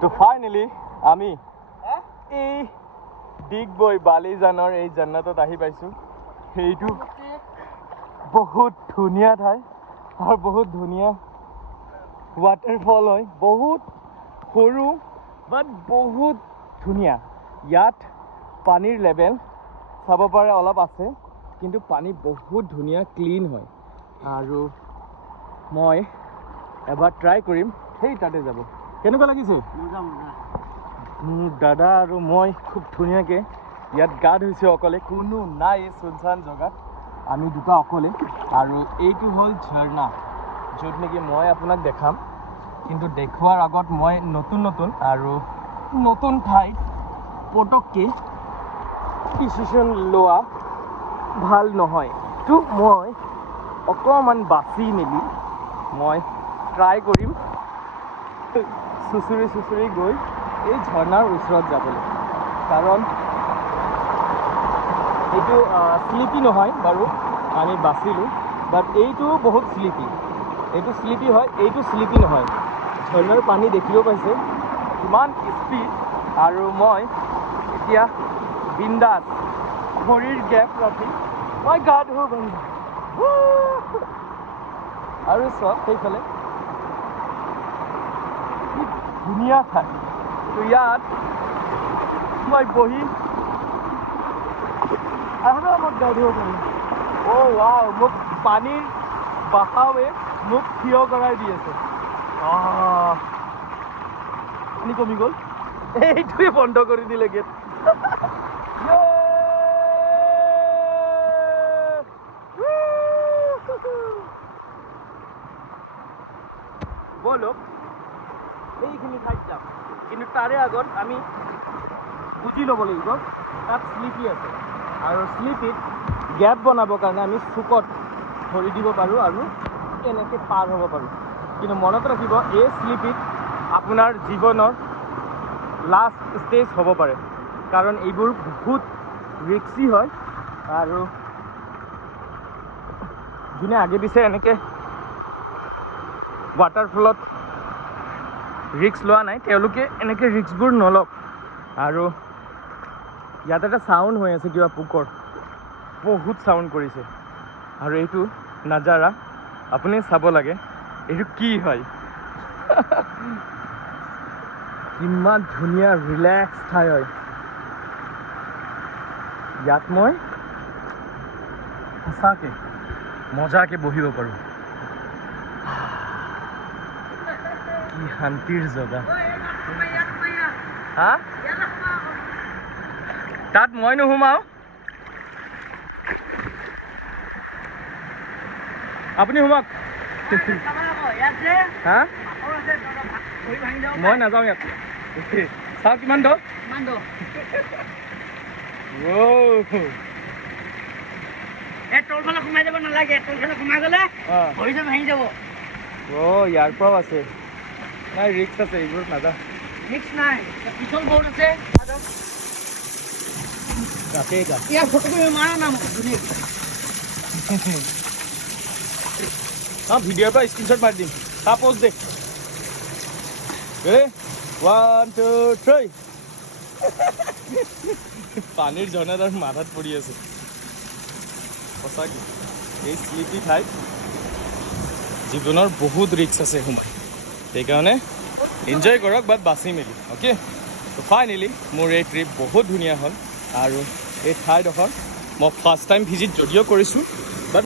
তো ফাইনেলি আমি এই ডিগবৈ বালিজানৰ এই জান্নাতত আহি পাইছোঁ। এইটো বহুত ধুনীয়া ঠাই আৰু বহুত ধুনীয়া ৱাটাৰফল হয়, বহুত সৰু বাট বহুত ধুনীয়া। ইয়াত পানীৰ লেভেল চাব পাৰে অলপ আছে, কিন্তু পানী বহুত ধুনীয়া ক্লিন হয়। আৰু মই এবাৰ ট্ৰাই কৰিম সেই তাতে যাব। কেনেকুৱা লাগিছে? মোৰ দাদা আৰু মই খুব ধুনীয়াকৈ ইয়াত গা ধুইছোঁ অকলে, কোনো নাই এই চুনচান জেগাত, আমি দুটা অকলে। আৰু এইটো হ'ল ঝৰ্ণা, য'ত নেকি মই আপোনাক দেখাম, কিন্তু দেখুৱাৰ আগত মই নতুন আৰু নতুন ঠাইত পটককৈ ডিচিশ্যন লোৱা ভাল নহয়। তো মই অকণমান বাচি মেলি মই ট্ৰাই কৰিম চুচুৰি গৈ এই ঝৰ্ণাৰ ওচৰত যাবলৈ, কাৰণ এইটো স্লিপি নহয় বাৰু, আমি বাচিলোঁ, বাট এইটো বহুত স্লিপি। এইটো স্লিপি হয়, এইটো স্লিপি নহয়। ঝৰ্ণাৰ পানী দেখিব পাইছে কিমান স্পীড, আৰু মই এতিয়া বিন্দাছ ভৰিৰ গেপ ৰাখি মই গা ধুব পাৰিম। আৰু চব সেইফালে কি ধুনীয়া ঠাই। তো ইয়াত মই বহি আৰামত গা ধুব পাৰিম। অ' ৱাও, মোক পানীৰ বাহাৱে মোক থিয় কৰাই দি আছে। পানী কমি গ'ল, এইটোৱে বন্ধ কৰি দিলে গেট। বলক এইখিনি ঠাইত যাম, কিন্তু তাৰে আগত আমি বুজি ল'ব লাগিব তাত স্লিপি আছে, আৰু স্লিপিত গেপ বনাবৰ কাৰণে আমি চুকত ধৰি দিব পাৰোঁ আৰু এনেকৈ পাৰ হ'ব পাৰোঁ। কিন্তু মনত ৰাখিব, এই স্লিপিত আপোনাৰ জীৱনৰ লাষ্ট ষ্টেজ হ'ব পাৰে, কাৰণ এইবোৰ বহুত ৰিক্সি হয়। আৰু যোনে আগে পিছে এনেকৈ ৱাটাৰফলত ৰিক্স লোৱা নাই, তেওঁলোকে এনেকৈ ৰিক্সবোৰ নলওক। আৰু ইয়াত এটা চাউণ্ড হৈ আছে কিবা পোকৰ, বহুত চাউণ্ড কৰিছে, আৰু এইটো নাজাৰা আপুনি চাব লাগে, এইটো কি হয়। কিমান ধুনীয়া ৰিলেক্স ঠাই হয়। ইয়াত মই সঁচাকৈ মজাকৈ বহিব পাৰোঁ। কি শান্তিৰ জেগা। হা? তাত মই নোসোমাওঁ, আপুনি সোমাওক। হা? মই নাযাওঁ ইয়াত। চাওক কিমান দ। সোমাই যাব নালাগে, সোমাই গ'লে ভৰি ভাঙি যাব। ইয়াৰ পৰাও আছে, নাই ৰিক্স আছে, এইবোৰ নাযাওঁ। ৰিক্স নাই, পিছল বহুত আছে। ইয়াৰ ফটো মাৰা না মোক ভিডিঅ'ৰ পৰা স্ক্ৰীনশ্বট মাৰি দিম। চাপ'জ দে 1 2 3 পানীৰ ঝৰ্ণা তাৰ মাথাত পৰি আছে। সঁচাকৈ এই স্লিপি ঠাইত জীৱনৰ বহুত ৰিক্স আছে সোমাই, সেইকাৰণে এনজয় কৰক, বাট বাচি মেলি। অ'কে, তো ফাইনেলি মোৰ এই ট্ৰিপ বহুত ধুনীয়া হ'ল। আৰু এই ঠাইডোখৰ মই ফাৰ্ষ্ট টাইম ভিজিট যদিও কৰিছোঁ,